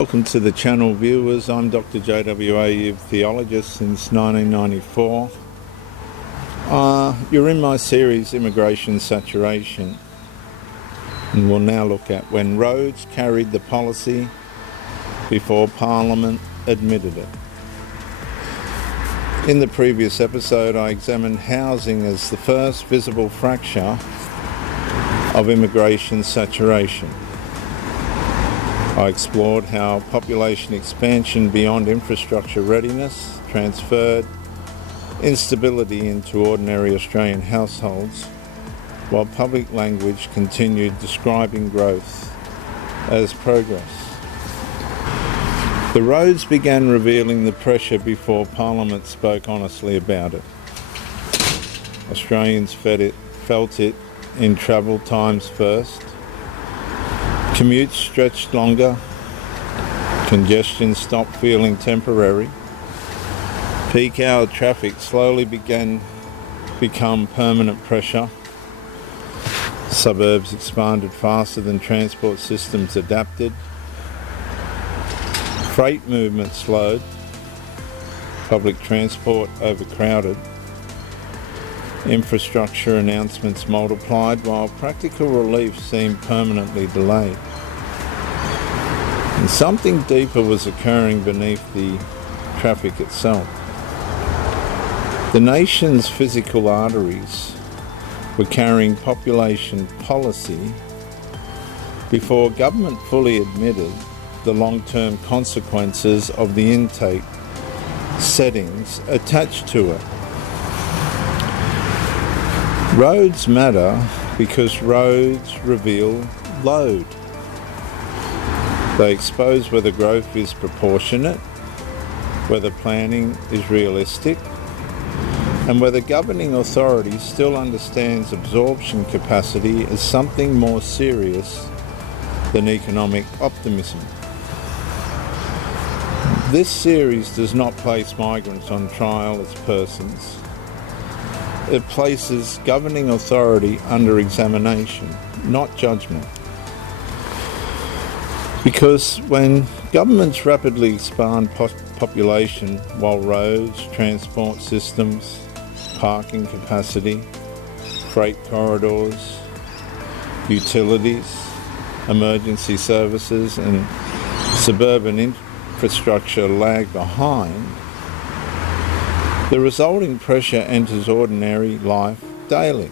Welcome to the channel, viewers. I'm Dr. JWA, theologist since 1994. You're in my series Immigration Saturation, and we'll now look at when roads carried the policy before Parliament admitted it. In the previous episode, I examined housing as the first visible fracture of immigration saturation. I explored how population expansion beyond infrastructure readiness transferred instability into ordinary Australian households, while public language continued describing growth as progress. The roads began revealing the pressure before Parliament spoke honestly about it. Australians felt it in travel times first. Commutes stretched longer, congestion stopped feeling temporary, peak hour traffic slowly become permanent pressure, suburbs expanded faster than transport systems adapted, freight movement slowed, public transport overcrowded, infrastructure announcements multiplied while practical relief seemed permanently delayed. And something deeper was occurring beneath the traffic itself. The nation's physical arteries were carrying population policy before government fully admitted the long-term consequences of the intake settings attached to it. Roads matter because roads reveal load. They expose whether growth is proportionate, whether planning is realistic, and whether governing authority still understands absorption capacity as something more serious than economic optimism. This series does not place migrants on trial as persons. It places governing authority under examination, not judgment. Because when governments rapidly expand population while roads, transport systems, parking capacity, freight corridors, utilities, emergency services and suburban infrastructure lag behind, the resulting pressure enters ordinary life daily.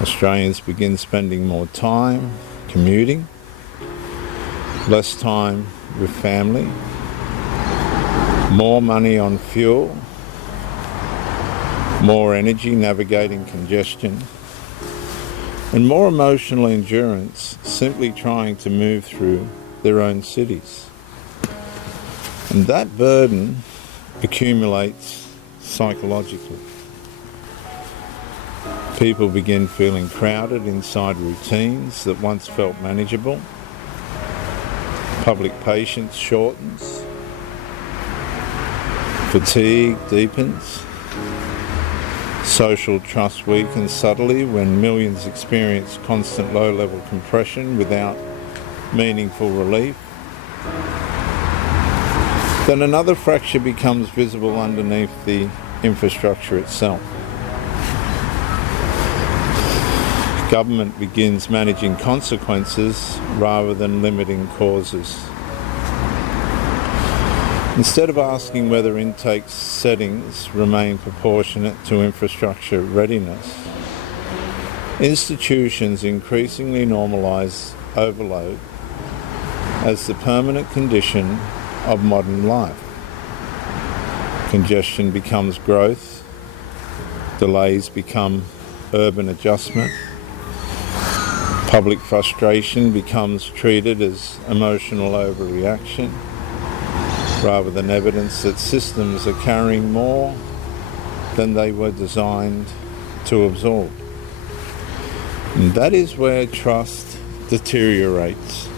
Australians begin spending more time commuting, less time with family, more money on fuel, more energy navigating congestion, and more emotional endurance simply trying to move through their own cities. And that burden accumulates psychologically. People begin feeling crowded inside routines that once felt manageable. Public patience shortens. Fatigue deepens. Social trust weakens subtly when millions experience constant low-level compression without meaningful relief. Then another fracture becomes visible underneath the infrastructure itself. Government begins managing consequences rather than limiting causes. Instead of asking whether intake settings remain proportionate to infrastructure readiness, institutions increasingly normalise overload as the permanent condition of modern life. Congestion becomes growth, delays become urban adjustment, public frustration becomes treated as emotional overreaction rather than evidence that systems are carrying more than they were designed to absorb. And that is where trust deteriorates.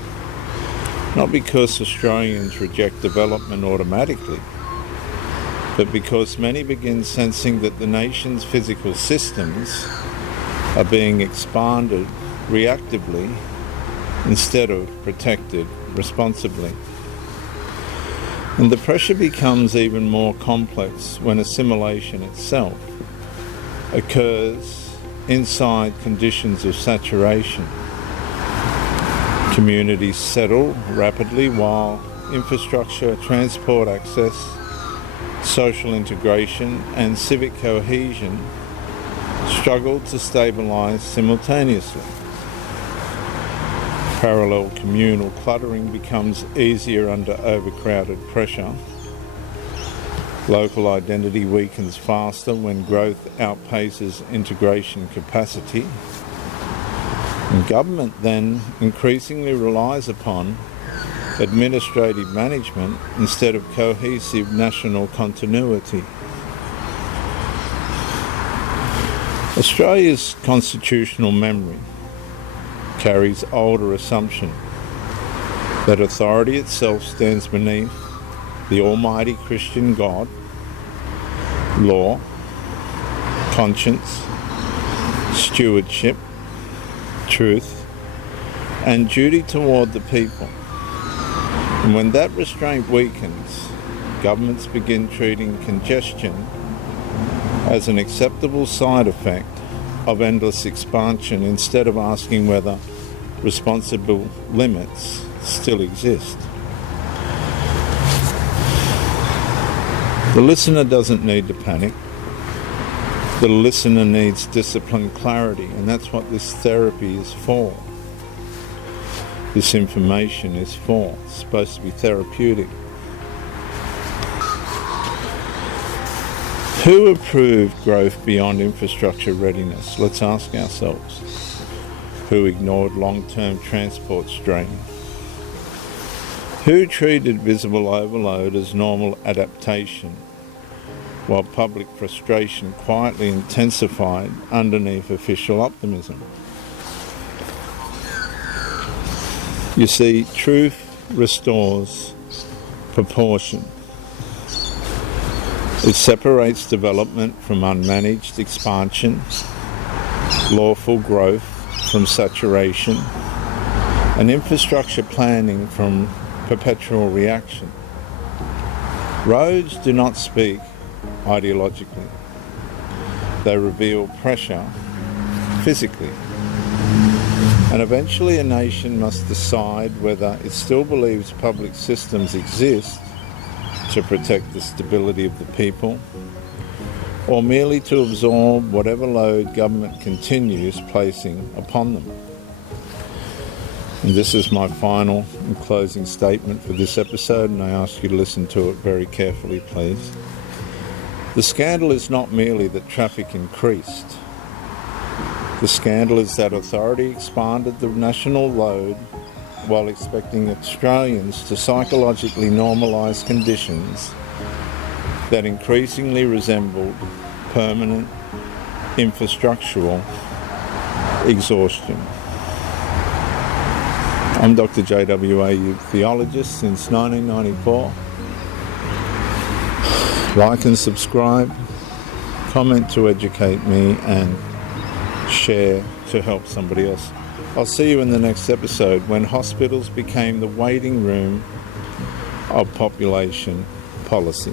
Not because Australians reject development automatically, but because many begin sensing that the nation's physical systems are being expanded reactively instead of protected responsibly. And the pressure becomes even more complex when assimilation itself occurs inside conditions of saturation. Communities settle rapidly while infrastructure, transport access, social integration and civic cohesion struggle to stabilise simultaneously. Parallel communal cluttering becomes easier under overcrowded pressure. Local identity weakens faster when growth outpaces integration capacity. And government then increasingly relies upon administrative management instead of cohesive national continuity. Australia's constitutional memory carries older assumption that authority itself stands beneath the almighty Christian God, law, conscience, stewardship, truth, and duty toward the people. And when that restraint weakens, governments begin treating congestion as an acceptable side effect of endless expansion instead of asking whether responsible limits still exist. The listener doesn't need to panic. The listener needs disciplined clarity, and that's what this therapy is for. This information is for. It's supposed to be therapeutic. Who approved growth beyond infrastructure readiness? Let's ask ourselves. Who ignored long-term transport strain? Who treated visible overload as normal adaptation, while public frustration quietly intensified underneath official optimism? You see, truth restores proportion. It separates development from unmanaged expansion, lawful growth from saturation, and infrastructure planning from perpetual reaction. Roads do not speak ideologically. They reveal pressure physically. And eventually a nation must decide whether it still believes public systems exist to protect the stability of the people, or merely to absorb whatever load government continues placing upon them. And this is my final and closing statement for this episode, and I ask you to listen to it very carefully, please. The scandal is not merely that traffic increased. The scandal is that authority expanded the national load while expecting Australians to psychologically normalise conditions that increasingly resembled permanent infrastructural exhaustion. I'm Dr. JWA, theologist since 1994. Like and subscribe, comment to educate me, and share to help somebody else. I'll see you in the next episode, when hospitals became the waiting room of population policy.